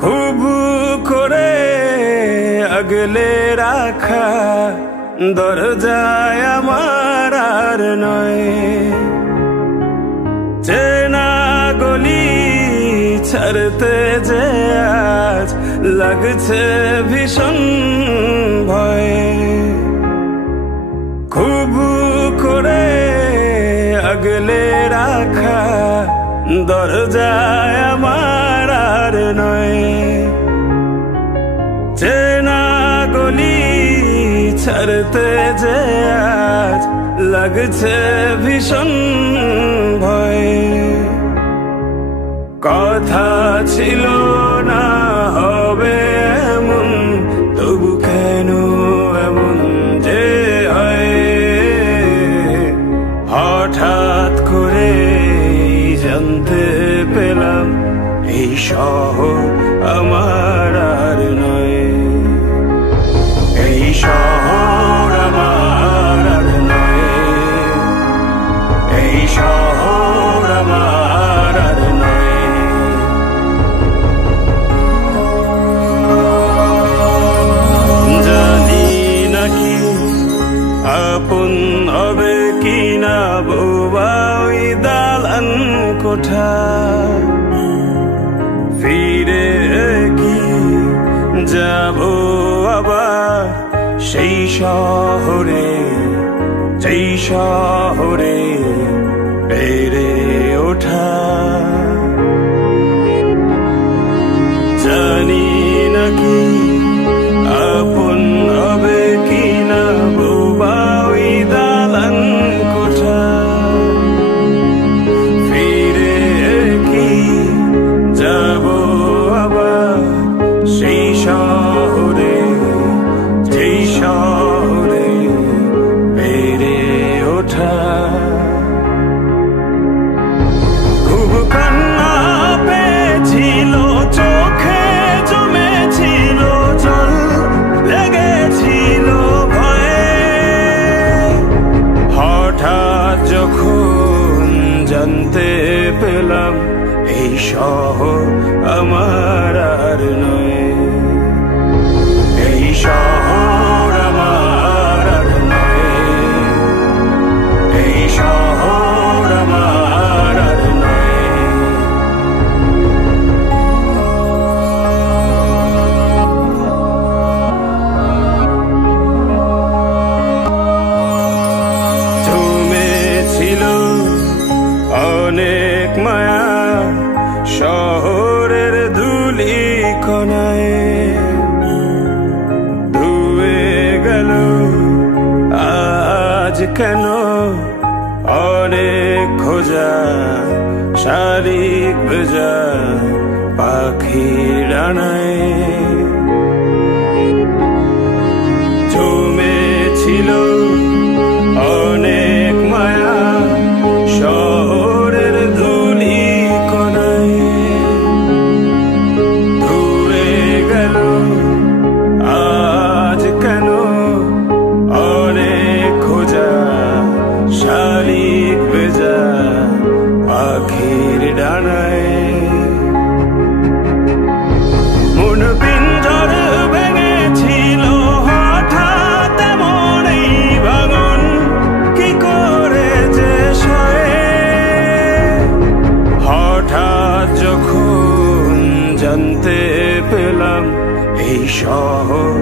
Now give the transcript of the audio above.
খুব করে আগলে রাখা দরজায় আমার আর নয়, চেনা গলি ছাড়তে যে আজ লাগছে ভীষণ ভয়। খুব করে আগলে রাখা দরজায় আমার আর নয়, চেনা গলি ছাড়তে যে আজ লাগছে ভীষণ ভয়। কথা ছিল না হবে এমন, তবু কেন এমন যে হয়। হঠাৎ করে জানতে পেলাম এই শহর আমার আর নয়, এই শহর আমার আর নয়, এই শহর আমার আর নয়। জানি নাকি আপন হবে কিনা বোবা ওই দালান কোঠা, ফিরে কি যাব আবার সেই শহরে, যেই শহরে বেড়ে ওঠা। জানি নাকি আপন হবে কিনা বোবা ওই দালান কোঠা, ফিরে কি যাব আবার সেই শহরে, যেই শহরে বেড়ে ওঠা। খুব কান্না পেয়েছিল, চোখে জমেছিল জল, লেগেছিল ভয়ে। হঠাৎ যখন জানতে পেলাম এই শহর আমার আর নয়, এই শহর আমার আর নয়, এই শহর আমার আর নয়। জমেছিল অনেক মায়া শহরের ধুলি কণায়, ধুয়ে গেল আজ কেন অনেক খোঁজা শালিক ভেজা পাখির ডানায়। জমেছিল অনেক মায়া শহরের ধুলি কণায়, ধুয়ে গেল আজ কেন অনেক খোঁজা শালিক ভেজা পাখির ডানায়। মন পিঞ্জর ভেঙেছিল হঠাৎ এমন এই ভাঙন, কি করে যে সয়ে। হঠাৎ যখন জানতে পেলাম এই শহর